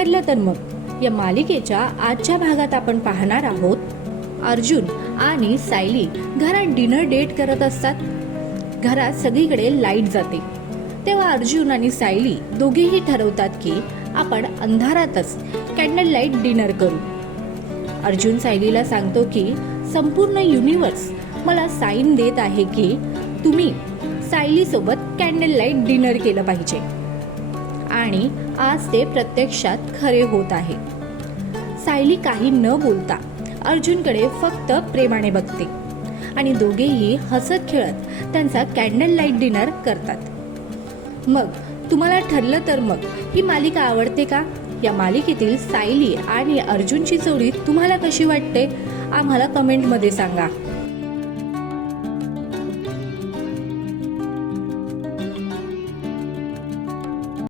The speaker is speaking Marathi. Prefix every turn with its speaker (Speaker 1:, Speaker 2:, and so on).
Speaker 1: ठरलं तर मग. या मालिकेच्या आजच्या भागात आपण पाहणार आहोत अर्जुन आणि सायली घरात डिनर डेट करत असतात. घरात सगळीकडे लाइट जाते. तेव्हा अर्जुन आणि सायली दोघेही ठरवतात की आपण अंधारातच कॅन्डल लाइट डिनर करू. अर्जुन सायलीला सांगतो की संपूर्ण युनिवर्स मला साईन देत आहे की तुम्ही सायलीसोबत कॅन्डल लाइट डिनर केलं पाहिजे. आणि आज ते प्रत्यक्षात खरे होत आहे. सायली काही न बोलता अर्जुनकडे फक्त प्रेमाने बघते आणि दोघेही हसत खेळत त्यांचा कॅन्डल लाइट डिनर करतात. मग तुम्हाला ठरलं तर मग ही मालिका आवडते का? या मालिकेतील सायली आणि अर्जुनची जोडी तुम्हाला कशी वाटते? आम्हाला कमेंटमध्ये सांगा.